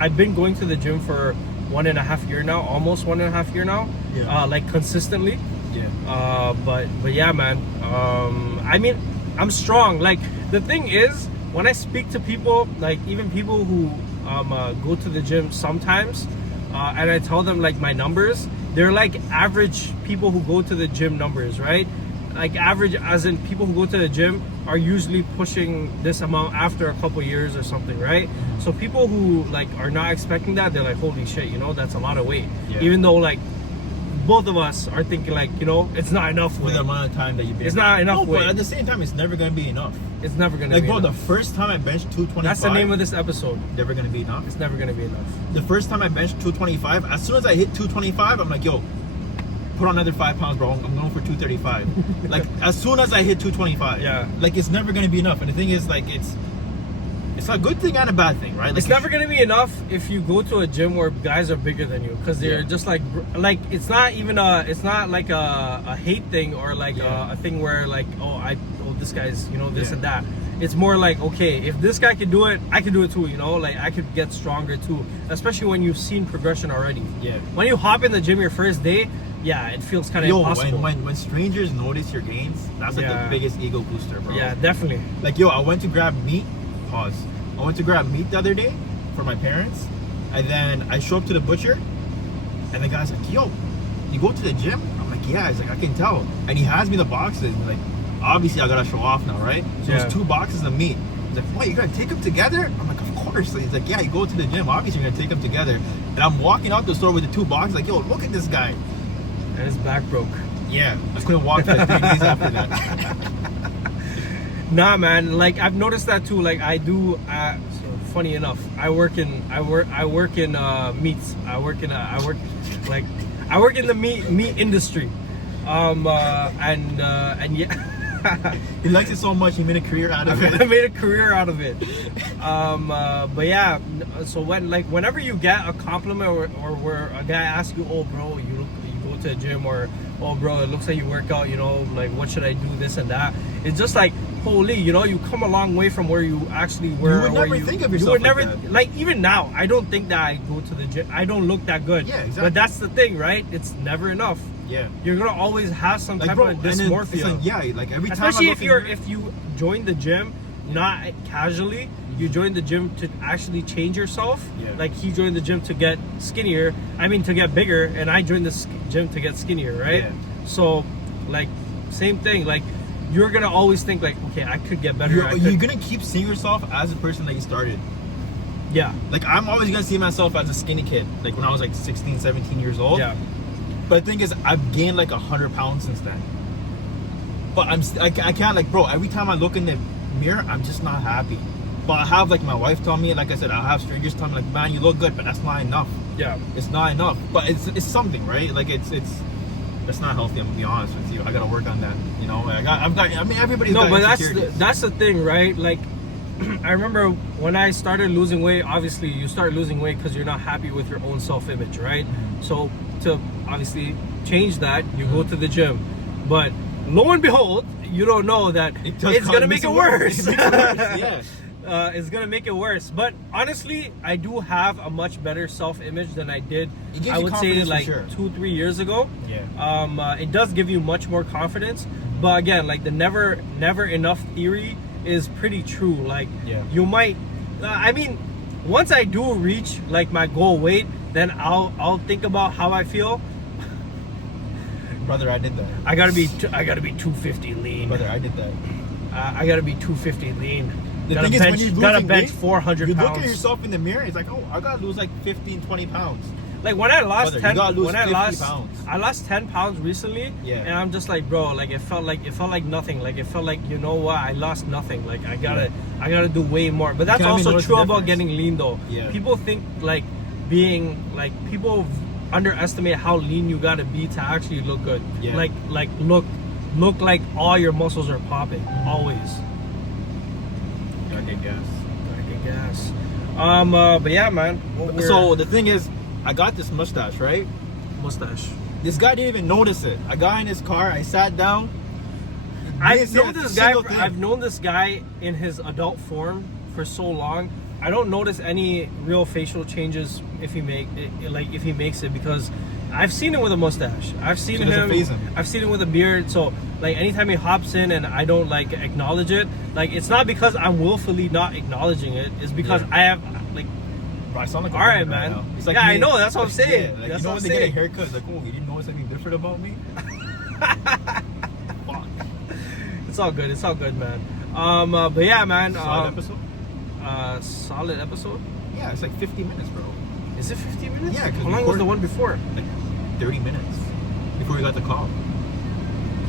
I've been going to the gym for 1.5 years now, almost 1.5 years now. Yeah. Like consistently. Yeah. But yeah, man. I mean, I'm strong. Like the thing is, when I speak to people, like even people who go to the gym sometimes, and I tell them like my numbers, they're like average people who go to the gym numbers, right? Like average, as in people who go to the gym are usually pushing this amount after a couple years or something, right? So people who like are not expecting that, they're like, holy shit, you know, that's a lot of weight. Yeah. Even though like both of us are thinking like, you know, it's not enough. with the amount of time that you've been. It's not enough No, but weight. at the same time, it's never gonna be enough. It's never gonna Like, be bro, enough. the first time I benched 225. That's the name of this episode. Never gonna be enough. It's never gonna be enough. The first time I benched 225, as soon as I hit 225, I'm like, yo, put on another 5 pounds, bro. I'm going for 235. Like, as soon as I hit 225. Yeah. Like, it's never gonna be enough. And the thing is, like, it's a good thing and a bad thing, right? Like, It's never gonna be enough if you go to a gym where guys are bigger than you, because they're Yeah. just like it's not even it's not like a hate thing or like Yeah. a thing where like this guy's, you know, this Yeah. and that. It's more like, okay, if this guy can do it, I can do it too, you know, like I could get stronger too, especially when you've seen progression already. Yeah. When you hop in the gym your first day, yeah, it feels kind of Yo, impossible. when strangers notice your gains, that's like Yeah. the biggest ego booster, bro. Yeah, definitely. Like, yo, I went to grab meat. Pause. I went to grab meat the other day for my parents, and then I show up to the butcher, and the guy's like, yo, you go to the gym? I'm like, yeah. He's like, I can tell. And he hands me the boxes. Like, obviously, I gotta show off now, right? So Yeah. there's 2 boxes of meat. He's like, what, you gonna take them together? I'm like, of course. He's like, yeah, you go to the gym. Obviously, you're gonna take them together. And I'm walking out the store with the 2 boxes, like, yo, look at this guy. And his back broke. Yeah, I couldn't walk for 3 days after that. Nah, man. Like I've noticed that too. Like I do. So funny enough, I work in meats. I work in the meat industry. And yeah. He likes it so much, he made a career out of I it. made a career out of it. But yeah, so whenever you get a compliment or where a guy asks you, oh bro, you go to the gym, or oh bro, it looks like you work out, you know, like what should I do, this and that. It's just like, holy, you know, you come a long way from where you actually were. You would never think of yourself You would like never, that. like even now, I don't think that I go to the gym. I don't look that good. Yeah, exactly. But that's the thing, right? It's never enough. Yeah. You're gonna always have some Like, type bro, of and then it's dysmorphia. like, yeah, like every time Especially I if look in if you join the gym not casually, you join the gym to actually change yourself. Yeah. Like he joined the gym to get skinnier. I mean to get bigger, and I joined the gym to get skinnier, right? Yeah. So, like, same thing. Like, you're gonna always think like, okay, I could get better. you're gonna keep seeing yourself as the person that you started. Yeah. Like, I'm always gonna see myself as a skinny kid, like when I was like 16, 17 years old. Yeah. But the thing is, I've gained like 100 pounds since then. But I can't, like, bro, every time I look in the mirror, I'm just not happy. But I have, like, my wife tell me, like I said, I have strangers tell me, like, man, you look good, but that's not enough. Yeah. It's not enough. But it's something, right? Like, it's not healthy, I'm gonna be honest with you. I gotta work on that, you know? I mean, everybody's No, got but insecurities. that's the thing, right? Like, I remember when I started losing weight. Obviously, you start losing weight because you're not happy with your own self-image, right? So to obviously change that, you go to the gym. But lo and behold, you don't know that it's gonna make it worse. It makes it worse, yeah. It's gonna make it worse. But honestly, I do have a much better self-image than I did. It gives I you would say confidence for like sure. 2-3 years ago. Yeah. It does give you much more confidence. But again, like the never enough theory is pretty true. Like, Yeah. you might, I mean, once I do reach like my goal weight, then I'll think about how I feel. Brother, I did that. I gotta be 250 lean. Brother, I did that. I gotta be 250 lean. The gotta thing is, bench, when you're gotta losing bench weight, 400 you pounds. look at yourself in the mirror, it's like, oh, I gotta lose like 15, 20 pounds. Like when I lost Brother, you 10, gotta lose when I 50 lost, pounds. I lost 10 pounds recently, Yeah. and I'm just like, bro, like it felt like nothing. Like it felt like, you know what, I lost nothing. Like I gotta do way more. But that's can't even also notice true the about difference. getting lean though. Yeah. People think like people underestimate how lean you gotta be to actually look good. Yeah. Like look like all your muscles are popping always. Gotta get gas. I guess. But yeah, man. So the thing is, I got this mustache, right? mustache. This guy didn't even notice it. I got in his car, I sat down. I've Didn't known say a this guy. single thing. I've known this guy in his adult form for so long. I don't notice any real facial changes if he makes it, because I've seen him with a mustache. I've seen So it doesn't him. faze him. I've seen him with a beard. So like anytime he hops in and I don't like acknowledge it, like it's not because I'm willfully not acknowledging it. It's because Yeah. I have like. Bro, I sound like a All right, woman man. now. It's like Yeah, me- I know, that's what I'm saying. Yeah, like, That's you know what when I'm they saying. get a haircut, it's like, oh, you didn't notice anything different about me? Fuck. It's all good. It's all good, man. But yeah, man. Solid episode? Solid episode. Yeah, it's like 50 minutes, bro. Is it 50 minutes? Yeah, 'cause How long was record- the one before? Like 30 minutes. before we got the call.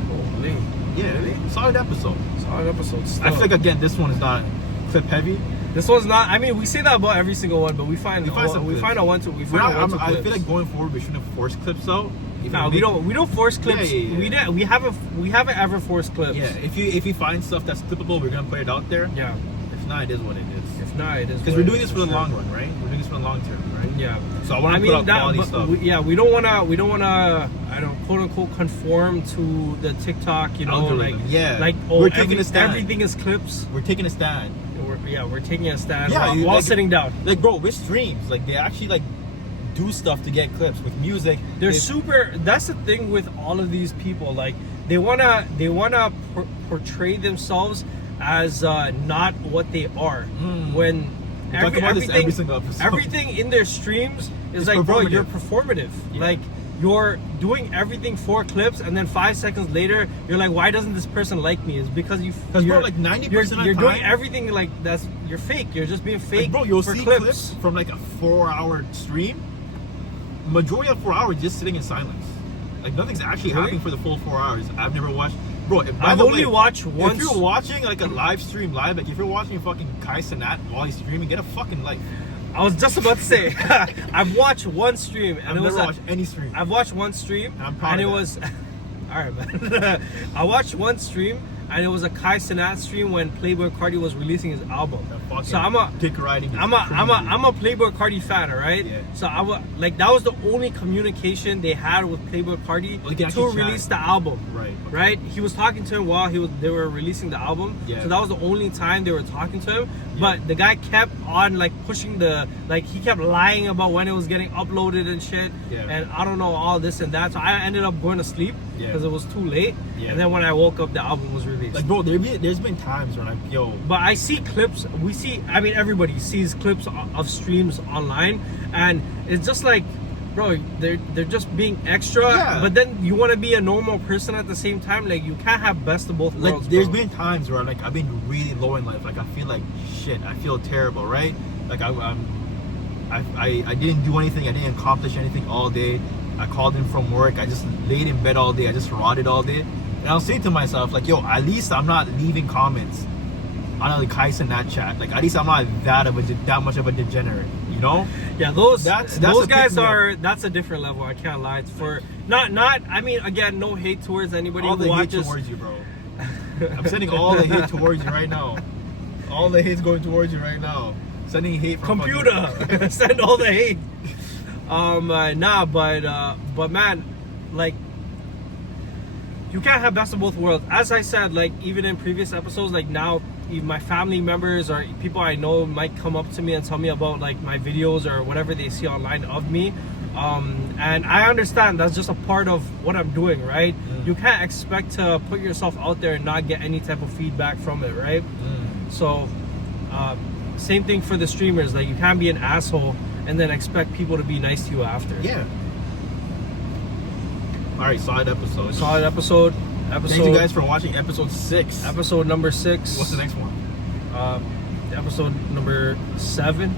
Holy. Yeah, Really? solid episode. Solid episode still. I feel like again, this one is not clip heavy. This one's not. I mean, we say that about every single one, but we find We find some we clips. find a one to I clips. feel like going forward, we shouldn't force clips out. If No, we we don't force clips. Yeah. We haven't ever forced clips. Yeah, if you find stuff that's clippable, we're gonna put it out there. Yeah. If not, it is what it is. If not, it is. Because what we're it doing is this for the sure. long run, right? We're doing this for the long term, right? Yeah. So I want to put out quality stuff. We don't wanna, I don't quote unquote conform to the TikTok, you know, Algorithm, yeah. like We're taking a stand. everything is clips. We're taking a stand. We're taking a stand Yeah, while like- sitting down. Like, bro, with streams, like they actually like do stuff to get clips with music. They're They- super. That's the thing with all of these people. Like they wanna portray themselves as not what they are. When We talk about this every single episode. everything in their streams is It's like, bro, you're performative. performative. Yeah. Like you're doing everything for clips, and then 5 seconds later, you're like, why doesn't this person like me? It's because Because, bro, like 90% of you're the doing time- everything like you're fake. You're just being fake. Like, bro, you'll for see clips. clips from like a 4-hour stream. Majority of 4 hours just sitting in silence. Like nothing's actually Really? happening for the full 4 hours. I've never watched. Bro, by I've the only way, watched one. If you're watching like a live stream live, like if you're watching fucking Kai Cenat while he's streaming, get a fucking life. I was just about to say, I've watched one stream and I've it was never watched any stream. I've watched one stream I'm proud and it of that. was all right, man. I watched one stream and it was a Kai Cenat stream when Playboi Carti was releasing his album. So I'm a dick riding. is I'm a crazy. Playboi Carti fan, all right? Yeah. So I was like, that was the only communication they had with Playboi Carti Well, they can to actually release chat. the album. Right. Okay. Right? He was talking to him while they were releasing the album. Yeah. So that was the only time they were talking to him. Yeah. But the guy kept on like pushing he kept lying about when it was getting uploaded and shit. Yeah. And I don't know, all this and that. So I ended up going to sleep Yeah. because it was too late. Yeah. And then when I woke up, the album was released. Like, bro, there's been times when I'm But I see clips. I mean, everybody sees clips of streams online, and it's just like, bro, they're just being extra. Yeah. But then you want to be a normal person at the same time. Like you can't have best of both like worlds. there's bro. been times where like I've been really low in life. Like I feel like shit. I feel terrible, right? Like I didn't do anything. I didn't accomplish anything all day. I called in from work. I just laid in bed all day. I just rotted all day. And I'll say to myself, like, yo, at least I'm not leaving comments on like Kai Cenat chat. Like, at least I'm not that much of a degenerate, you know? Yeah, those That's those a guys pick me up. are. That's a different level. I can't lie. It's for not. I mean, again, no hate towards anybody All who the hate watches. towards you, bro. I'm sending all the hate towards you right now. All the hate's going towards you right now. Sending hate from Computer, send all the hate. But man, like, you can't have best of both worlds. As I said, like even in previous episodes, like now, even my family members or people I know might come up to me and tell me about like my videos or whatever they see online of me. And I understand that's just a part of what I'm doing, right? You can't expect to put yourself out there and not get any type of feedback from it, right? So, same thing for the streamers. Like you can't be an asshole and then expect people to be nice to you after. Yeah. All right, solid episode. Solid episode. Thank you guys for watching episode 6. Episode number 6. What's the next one? Episode number 7.